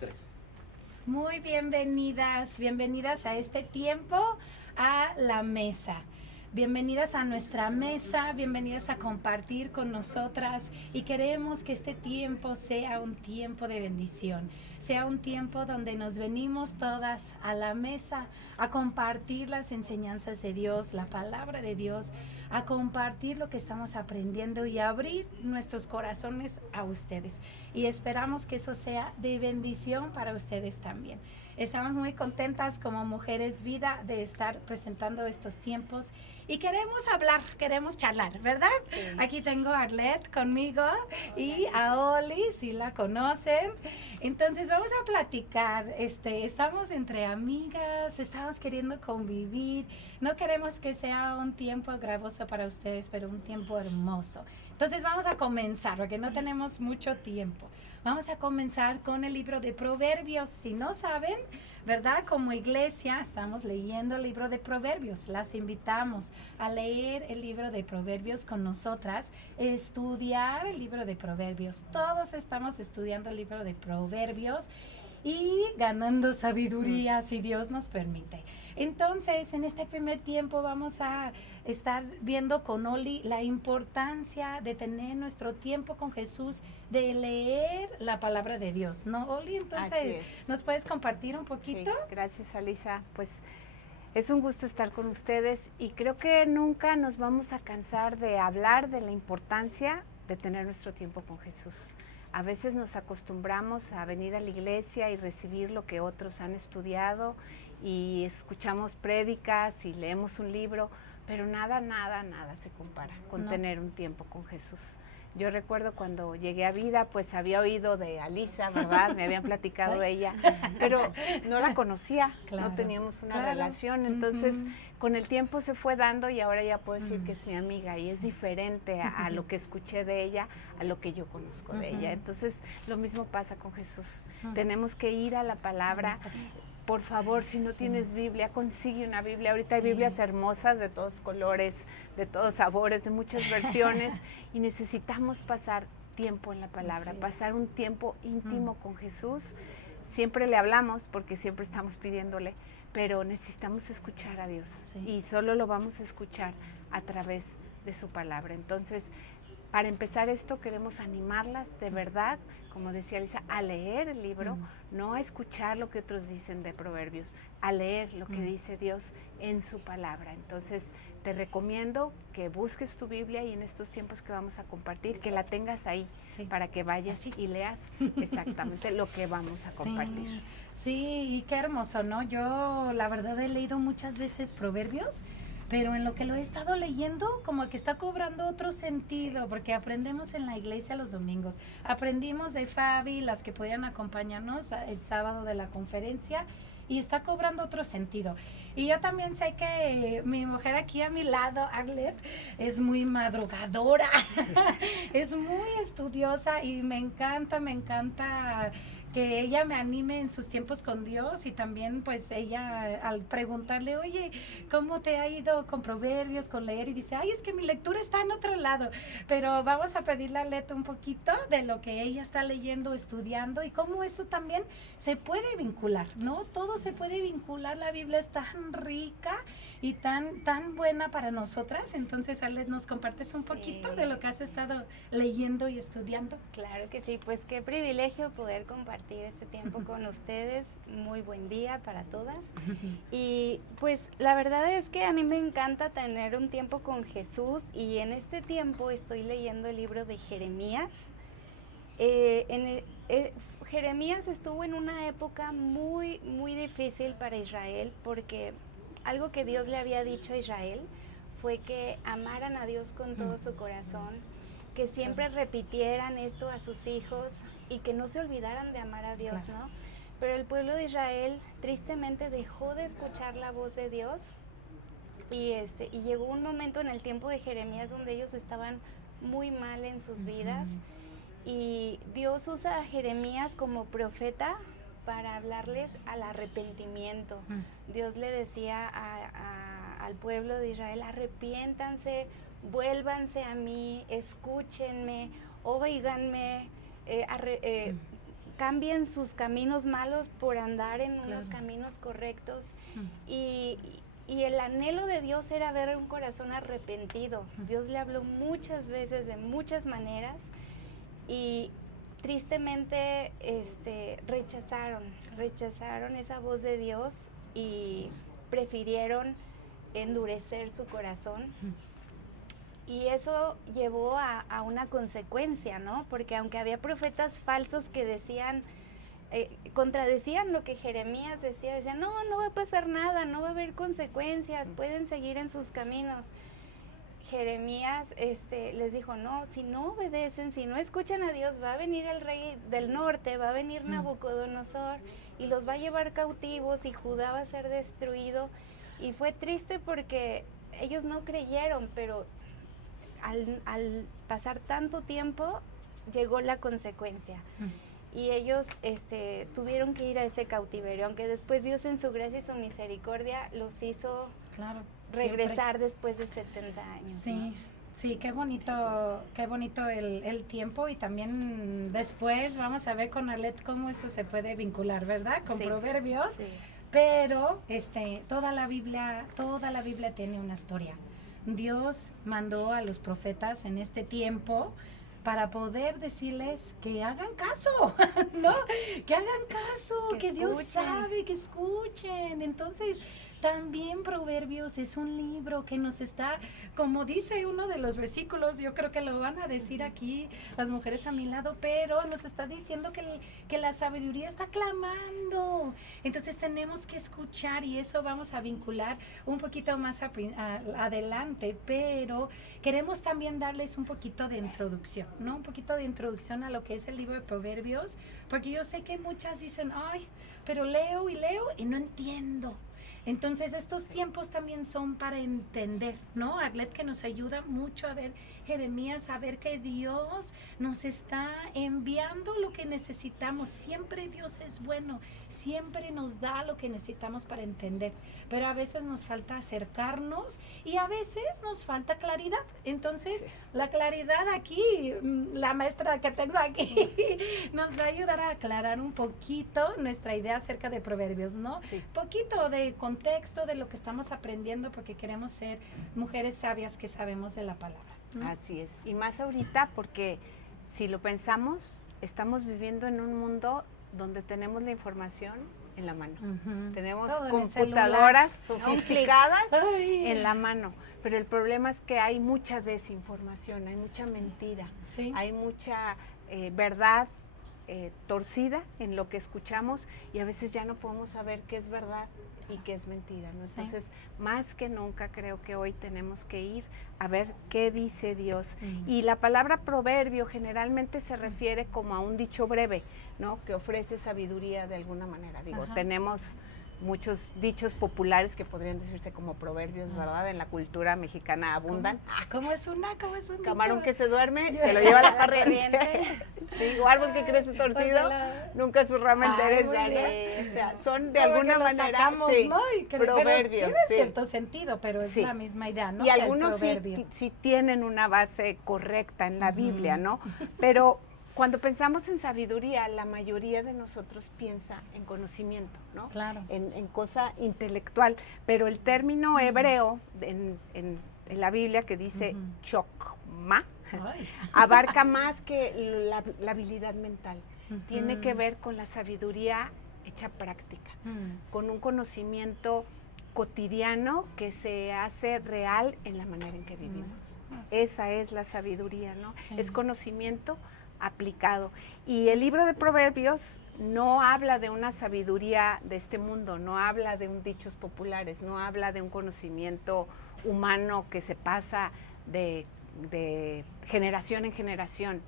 3. Muy bienvenidas a este tiempo a la mesa. Bienvenidas a nuestra mesa, bienvenidas a compartir con nosotras y queremos que este tiempo sea un tiempo de bendición, sea un tiempo donde nos venimos todas a la mesa a compartir las enseñanzas de Dios, la palabra de Dios, a compartir lo que estamos aprendiendo y a abrir nuestros corazones a ustedes. Y esperamos que eso sea de bendición para ustedes también. Estamos muy contentas como Mujeres Vida de estar presentando estos tiempos y queremos hablar, queremos charlar, ¿verdad? Sí. Aquí tengo a Arlette conmigo y a Oli, si la conocen. Entonces vamos a platicar, estamos entre amigas, estamos queriendo convivir, no queremos que sea un tiempo gravoso para ustedes, pero un tiempo hermoso. Entonces vamos a comenzar, porque no tenemos mucho tiempo. Vamos a comenzar con el libro de Proverbios. Si no saben, ¿verdad? Como iglesia estamos leyendo el libro de Proverbios. Las invitamos a leer el libro de Proverbios con nosotras, estudiar el libro de Proverbios. Todos estamos estudiando el libro de Proverbios y ganando sabiduría si Dios nos permite. Entonces, en este primer tiempo vamos a estar viendo con Oli la importancia de tener nuestro tiempo con Jesús, de leer la palabra de Dios, ¿no, Oli? Entonces, ¿nos puedes compartir un poquito? Sí, gracias, Alisa. Pues es un gusto estar con ustedes y creo que nunca nos vamos a cansar de hablar de la importancia de tener nuestro tiempo con Jesús. A veces nos acostumbramos a venir a la iglesia y recibir lo que otros han estudiado y escuchamos prédicas y leemos un libro, pero nada se compara con tener un tiempo con Jesús. Yo recuerdo cuando llegué a Vida, pues había oído de Alisa, ¿verdad? Me habían platicado de ella, pero no la conocía, no teníamos una relación, entonces con el tiempo se fue dando y ahora ya puedo decir que es mi amiga y es diferente a lo que escuché de ella, a lo que yo conozco de ella. Entonces lo mismo pasa con Jesús, tenemos que ir a la palabra. Por favor, si no tienes Biblia, consigue una Biblia. Ahorita hay Biblias hermosas de todos colores, de todos sabores, de muchas versiones y necesitamos pasar tiempo en la palabra, pasar un tiempo íntimo con Jesús. Siempre le hablamos porque siempre estamos pidiéndole, pero necesitamos escuchar a Dios y solo lo vamos a escuchar a través de su palabra. Entonces, para empezar esto queremos animarlas de verdad, como decía Alisa, a leer el libro, no a escuchar lo que otros dicen de Proverbios, a leer lo que dice Dios en su palabra. Entonces te recomiendo que busques tu Biblia y en estos tiempos que vamos a compartir, que la tengas ahí para que vayas y leas exactamente lo que vamos a compartir. Sí, y qué hermoso, ¿no? Yo la verdad he leído muchas veces Proverbios, pero en lo que lo he estado leyendo, como que está cobrando otro sentido, porque aprendemos en la iglesia los domingos. Aprendimos de Fabi, las que podían acompañarnos el sábado de la conferencia, y está cobrando otro sentido. Y yo también sé que mi mujer aquí a mi lado, Arlette, es muy madrugadora, es muy estudiosa y me encanta que ella me anime en sus tiempos con Dios y también pues ella al preguntarle, oye, ¿cómo te ha ido con Proverbios, con leer? Y dice, ay, es que mi lectura está en otro lado, pero vamos a pedirle a Leto un poquito de lo que ella está leyendo, estudiando y cómo eso también se puede vincular, ¿no? Todo se puede vincular, la Biblia es tan rica y tan buena para nosotras, entonces Arlette, ¿nos compartes un poquito de lo que has estado leyendo y estudiando? Claro que sí, pues qué privilegio poder compartir este tiempo con ustedes, muy buen día para todas y pues la verdad es que a mí me encanta tener un tiempo con Jesús y en este tiempo estoy leyendo el libro de Jeremías. Jeremías estuvo en una época muy difícil para Israel porque algo que Dios le había dicho a Israel fue que amaran a Dios con todo su corazón, que siempre repitieran esto a sus hijos y que no se olvidaran de amar a Dios, ¿no? Pero el pueblo de Israel tristemente dejó de escuchar la voz de Dios y llegó un momento en el tiempo de Jeremías donde ellos estaban muy mal en sus vidas y Dios usa a Jeremías como profeta para hablarles al arrepentimiento. Dios le decía al pueblo de Israel, arrepiéntanse, vuélvanse a mí, escúchenme, óiganme, cambien sus caminos malos por andar en unos Claro. caminos correctos. Mm. Y el anhelo de Dios era ver un corazón arrepentido. Dios le habló muchas veces, de muchas maneras, y tristemente rechazaron esa voz de Dios y prefirieron endurecer su corazón. Y eso llevó a una consecuencia, ¿no? Porque aunque había profetas falsos que decían, contradecían lo que Jeremías decían, no va a pasar nada, no va a haber consecuencias, pueden seguir en sus caminos. Jeremías les dijo, no, si no obedecen, si no escuchan a Dios, va a venir el rey del norte, va a venir Nabucodonosor y los va a llevar cautivos y Judá va a ser destruido. Y fue triste porque ellos no creyeron, pero al pasar tanto tiempo llegó la consecuencia. Y ellos tuvieron que ir a ese cautiverio, aunque después Dios en su gracia y su misericordia los hizo Claro, regresar después de 70 años. Sí, ¿no? sí, qué bonito el tiempo, y también después vamos a ver con Arlette cómo eso se puede vincular, ¿verdad? Con Sí, Proverbios, sí. pero toda la Biblia tiene una historia. Dios mandó a los profetas en este tiempo para poder decirles que hagan caso, ¿no? Que hagan caso, que Dios escuchen. sabe, que escuchen. Entonces, también Proverbios es un libro que nos está, como dice uno de los versículos, yo creo que lo van a decir aquí las mujeres a mi lado, pero nos está diciendo que la sabiduría está clamando. Entonces tenemos que escuchar, y eso vamos a vincular un poquito más adelante, pero queremos también darles un poquito de introducción, ¿no? Un poquito de introducción a lo que es el libro de Proverbios, porque yo sé que muchas dicen, ay, pero leo y no entiendo. Entonces estos tiempos también son para entender, ¿no? Arlette, que nos ayuda mucho a ver Jeremías, a ver que Dios nos está enviando lo que necesitamos. Siempre Dios es bueno, siempre nos da lo que necesitamos para entender, pero a veces nos falta acercarnos y a veces nos falta claridad. Entonces la claridad aquí, la maestra que tengo aquí, nos va a ayudar a aclarar un poquito nuestra idea acerca de Proverbios, ¿no? Sí. Poquito de contexto de lo que estamos aprendiendo, porque queremos ser mujeres sabias que sabemos de la palabra. Así es, y más ahorita porque si lo pensamos, estamos viviendo en un mundo donde tenemos la información en la mano. Tenemos Todo en el computadoras celular. sofisticadas Ay. en la mano, pero el problema es que hay mucha desinformación, hay mucha mentira, Sí. hay mucha verdad torcida en lo que escuchamos, y a veces ya no podemos saber qué es verdad y qué es mentira, ¿no? Entonces, más que nunca creo que hoy tenemos que ir a ver qué dice Dios. Y la palabra proverbio generalmente se refiere como a un dicho breve, ¿no? Que ofrece sabiduría de alguna manera. Digo, Ajá. tenemos muchos dichos populares que podrían decirse como proverbios, ¿verdad? En la cultura mexicana abundan. ¿Cómo es un Camarón dicho? que se duerme, se lo lleva la corriente. Sí, o árbol que crece torcido, nunca su rama endereza, muy ¿no? bien. O sea, son de Como alguna que lo manera, sacamos, sí, ¿no? Y pero proverbios, tiene sí. cierto sentido, pero es Sí. la misma idea, ¿no? Y Que el algunos sí, proverbio. sí tienen una base correcta en la Ujú. Biblia, ¿no? Pero cuando pensamos en sabiduría, la mayoría de nosotros piensa en conocimiento, ¿no? Claro. En cosa intelectual. Pero el término hebreo en la Biblia que dice Ujú. chokma, Ay. abarca más que la habilidad mental. Tiene Ujú. que ver con la sabiduría hecha práctica, con un conocimiento cotidiano que se hace real en la manera en que vivimos. Así Esa es la sabiduría, ¿no? Sí. Es conocimiento aplicado. Y el libro de Proverbios no habla de una sabiduría de este mundo, no habla de un dichos populares, no habla de un conocimiento humano que se pasa de generación en generación.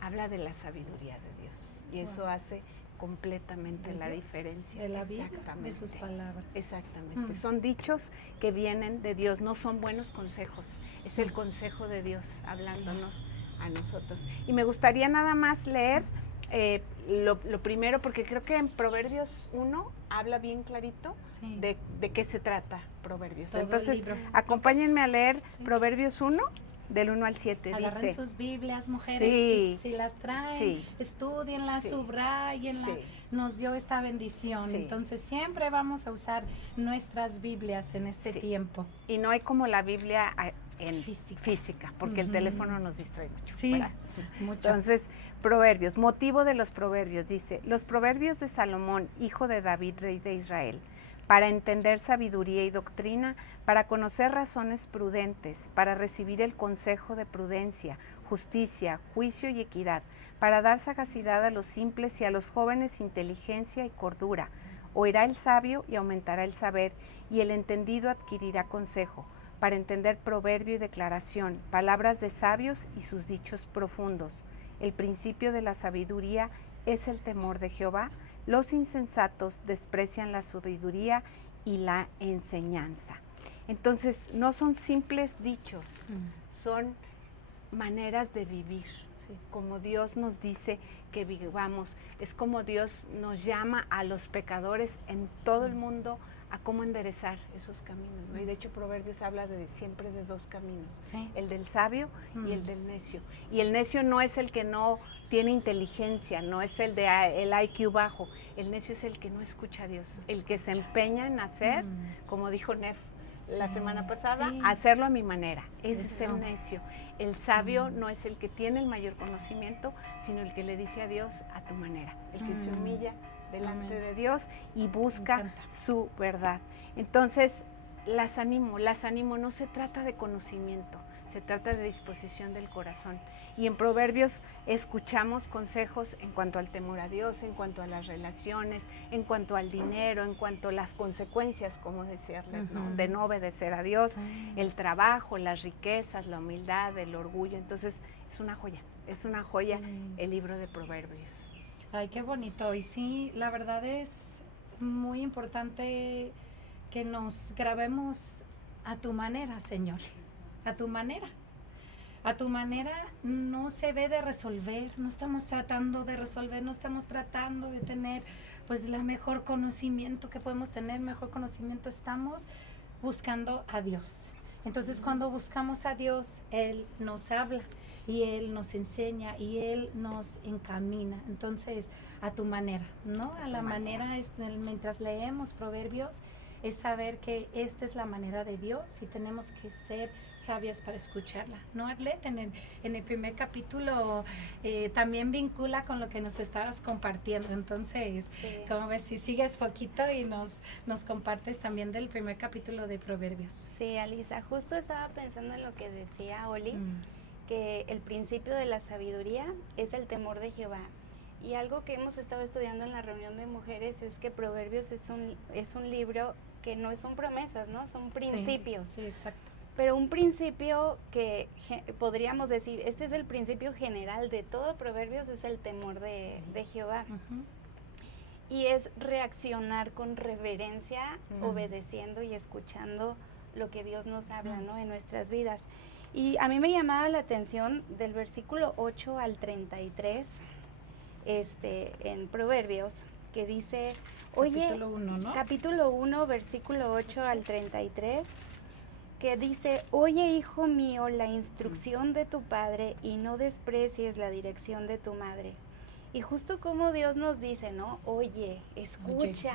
Habla de la sabiduría de Dios. Y eso hace completamente De la Dios, diferencia. de la Biblia, de Exactamente. sus palabras. Exactamente. Son dichos que vienen de Dios, no son buenos consejos. Es el consejo de Dios hablándonos a nosotros. Y me gustaría nada más leer lo primero, porque creo que en Proverbios 1 habla bien clarito Sí. de qué se trata Proverbios. Todo el Entonces, libro. acompáñenme a leer Sí. Proverbios 1 del 1 al 7, Agarren dice. sus Biblias, mujeres, Sí, si las traen, sí, estudienlas, sí, subrayenlas, sí. nos dio esta bendición. Sí. Entonces siempre vamos a usar nuestras Biblias en este Sí. tiempo. Y no hay como la Biblia en Física. física, porque el Ujú. teléfono nos distrae mucho. Sí, ¿verdad? mucho. Entonces, proverbios, motivo de los proverbios, dice, los proverbios de Salomón, hijo de David, rey de Israel, para entender sabiduría y doctrina, para conocer razones prudentes, para recibir el consejo de prudencia, justicia, juicio y equidad, para dar sagacidad a los simples y a los jóvenes inteligencia y cordura. Oirá el sabio y aumentará el saber, y el entendido adquirirá consejo, para entender proverbio y declaración, palabras de sabios y sus dichos profundos. El principio de la sabiduría es el temor de Jehová. Los insensatos desprecian la sabiduría y la enseñanza. Entonces, no son simples dichos, son maneras de vivir. Sí. Como Dios nos dice que vivamos, es como Dios nos llama a los pecadores en todo el mundo a cómo enderezar esos caminos, ¿no? Y de hecho Proverbios habla siempre de dos caminos, Sí. el del sabio y el del necio. Y el necio no es el que no tiene inteligencia, no es el de el IQ bajo, el necio es el que no escucha a Dios, el que se empeña en hacer, como dijo Nef la Sí, semana pasada, sí. hacerlo a mi manera. Ese es Eso. el necio. El sabio no es el que tiene el mayor conocimiento, sino el que le dice a Dios a tu manera, el que se humilla delante Amén. de Dios y busca encanta. su verdad. Entonces, las animo, no se trata de conocimiento, se trata de disposición del corazón. Y en Proverbios escuchamos consejos en cuanto al temor a Dios, en cuanto a las relaciones, en cuanto al dinero, en cuanto a las consecuencias, como decirle, ¿no? De no obedecer a Dios, Sí. el trabajo, las riquezas, la humildad, el orgullo. Entonces, es una joya Sí. el libro de Proverbios. Ay, qué bonito. Y sí, la verdad es muy importante que nos grabemos a tu manera, Señor. A tu manera. A tu manera no se ve de resolver, no estamos tratando de resolver, no estamos tratando de tener pues la mejor conocimiento que podemos tener, mejor conocimiento, estamos buscando a Dios. Entonces cuando buscamos a Dios, Él nos habla y Él nos enseña y Él nos encamina. Entonces, a tu manera, ¿no? A la manera, mientras leemos Proverbios, es saber que esta es la manera de Dios y tenemos que ser sabias para escucharla. ¿No, Arlette? En el primer capítulo también vincula con lo que nos estabas compartiendo. Entonces, Sí. como ves, si sigues poquito y nos compartes también del primer capítulo de Proverbios. Sí, Alisa, justo estaba pensando en lo que decía Oli, que el principio de la sabiduría es el temor de Jehová. Y algo que hemos estado estudiando en la reunión de mujeres es que Proverbios es un libro que no son promesas, ¿no? Son principios. Sí, exacto. Pero un principio que podríamos decir, este es el principio general de todo Proverbios, es el temor de Jehová. Y es reaccionar con reverencia, obedeciendo y escuchando lo que Dios nos habla, ¿no? En nuestras vidas. Y a mí me llamaba la atención del versículo 8 al 33, en Proverbios, que dice, oye, Capítulo 1, ¿no? capítulo 1, versículo 8 al 33, que dice, oye, hijo mío, la instrucción de tu padre y no desprecies la dirección de tu madre. Y justo como Dios nos dice, ¿no? Oye, escucha.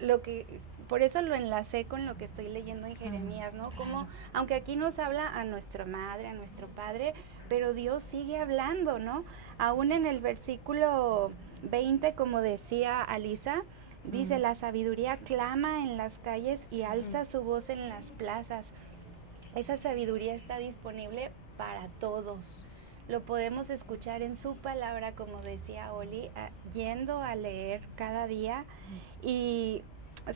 Lo que, por eso lo enlacé con lo que estoy leyendo en Jeremías, ¿no? Como, aunque aquí nos habla a nuestra madre, a nuestro padre, pero Dios sigue hablando, ¿no? Aún en el versículo 20, como decía Alisa, dice, la sabiduría clama en las calles y alza su voz en las plazas. Esa sabiduría está disponible para todos. Lo podemos escuchar en su palabra, como decía Oli, yendo a leer cada día y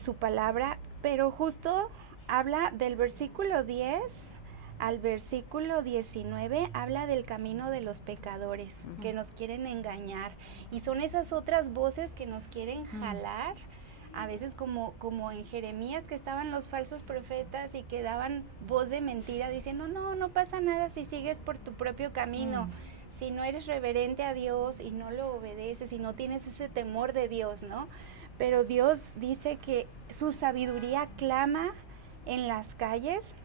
su palabra, pero justo habla del versículo 10 al versículo 19, habla del camino de los pecadores que nos quieren engañar y son esas otras voces que nos quieren jalar. A veces como en Jeremías, que estaban los falsos profetas y que daban voz de mentira diciendo, no pasa nada si sigues por tu propio camino, si no eres reverente a Dios y no lo obedeces y no tienes ese temor de Dios, ¿no? Pero Dios dice que su sabiduría clama en las calles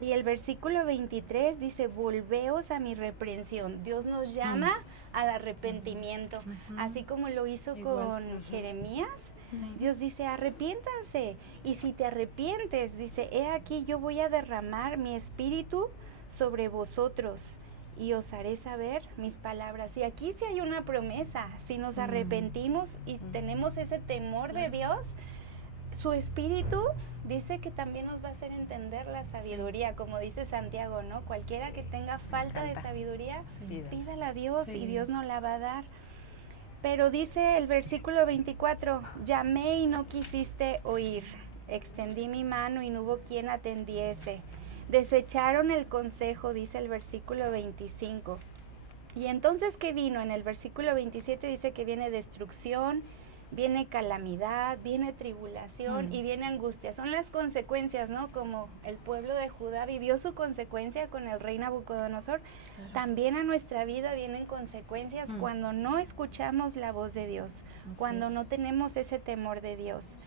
Y el versículo 23 dice, volveos a mi reprensión. Dios nos llama al arrepentimiento, así como lo hizo con Jeremías. Sí. Dios dice, arrepiéntanse. Y si te arrepientes, dice, he aquí yo voy a derramar mi espíritu sobre vosotros y os haré saber mis palabras. Y aquí sí hay una promesa. Si nos arrepentimos y tenemos ese temor de Dios, su espíritu dice que también nos va a hacer entender la sabiduría, como dice Santiago, ¿no? Cualquiera que tenga falta de sabiduría, pídala a Dios y Dios nos la va a dar. Pero dice el versículo 24, llamé y no quisiste oír, extendí mi mano y no hubo quien atendiese. Desecharon el consejo, dice el versículo 25. Y entonces, ¿qué vino? En el versículo 27 dice que viene destrucción, viene calamidad, viene tribulación y viene angustia. Son las consecuencias, ¿no? Como el pueblo de Judá vivió su consecuencia con el rey Nabucodonosor, también a nuestra vida vienen consecuencias cuando no escuchamos la voz de Dios, cuando no tenemos ese temor de Dios.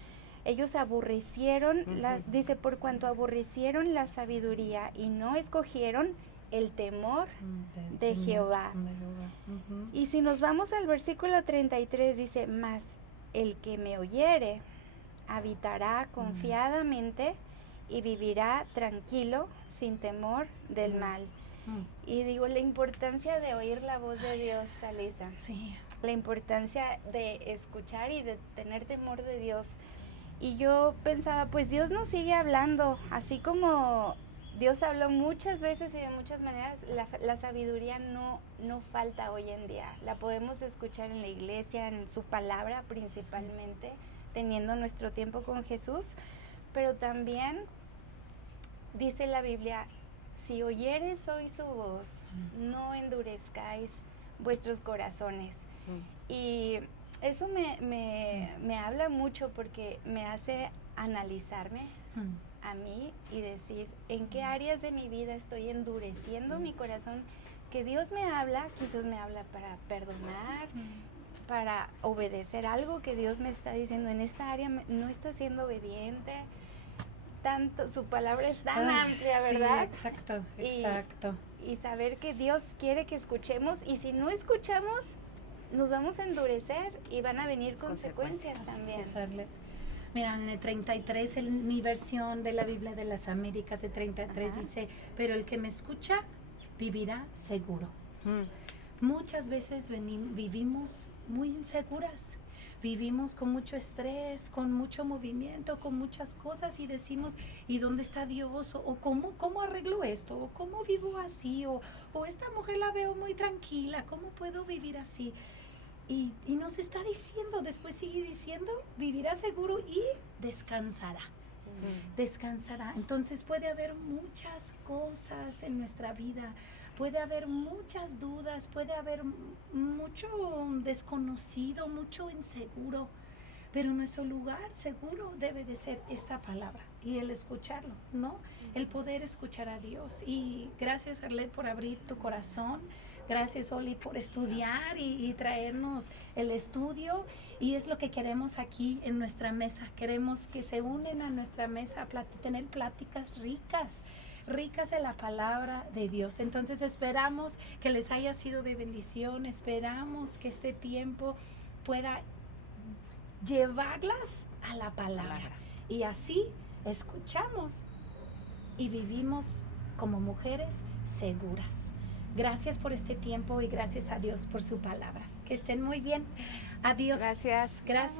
Ellos aborrecieron, dice, por cuanto aborrecieron la sabiduría y no escogieron el temor de Jehová. Y si nos vamos al versículo 33, dice, mas el que me oyere habitará confiadamente y vivirá tranquilo sin temor del mal. Y digo, la importancia de oír la voz de Dios, Alisa. Sí. La importancia de escuchar y de tener temor de Dios. Y yo pensaba, pues Dios nos sigue hablando, así como Dios habló muchas veces y de muchas maneras, la sabiduría no falta hoy en día. La podemos escuchar en la iglesia, en su palabra principalmente, teniendo nuestro tiempo con Jesús. Pero también dice la Biblia, si oyeres hoy su voz, no endurezcáis vuestros corazones. Y eso me habla mucho porque me hace analizarme a mí y decir en qué áreas de mi vida estoy endureciendo mi corazón, que Dios me habla, quizás me habla para perdonar, para obedecer algo que Dios me está diciendo en esta área, no está siendo obediente. Tanto, su palabra es tan amplia, ¿verdad? Sí, exacto. Y saber que Dios quiere que escuchemos, y si no escuchamos, nos vamos a endurecer y van a venir consecuencias también. Mira, en el 33, mi versión de la Biblia de las Américas, el 33 dice, pero el que me escucha vivirá seguro. Muchas veces vivimos muy inseguras, vivimos con mucho estrés, con mucho movimiento, con muchas cosas y decimos, ¿y dónde está Dios? O ¿cómo arreglo esto? ¿O cómo vivo así? O esta mujer la veo muy tranquila, ¿cómo puedo vivir así? Y nos está diciendo, después sigue diciendo, vivirá seguro y descansará. Descansará. Entonces puede haber muchas cosas en nuestra vida, puede haber muchas dudas, puede haber mucho desconocido, mucho inseguro, pero nuestro lugar seguro debe de ser esta palabra y el escucharlo, ¿no? El poder escuchar a Dios. Y gracias, Arlet, por abrir tu corazón. Gracias, Oli, por estudiar y traernos el estudio. Y es lo que queremos aquí en nuestra mesa. Queremos que se unen a nuestra mesa a tener pláticas ricas de la palabra de Dios. Entonces esperamos que les haya sido de bendición. Esperamos que este tiempo pueda llevarlas a la palabra. Y así escuchamos y vivimos como mujeres seguras. Gracias por este tiempo y gracias a Dios por su palabra. Que estén muy bien. Adiós. Gracias. Gracias.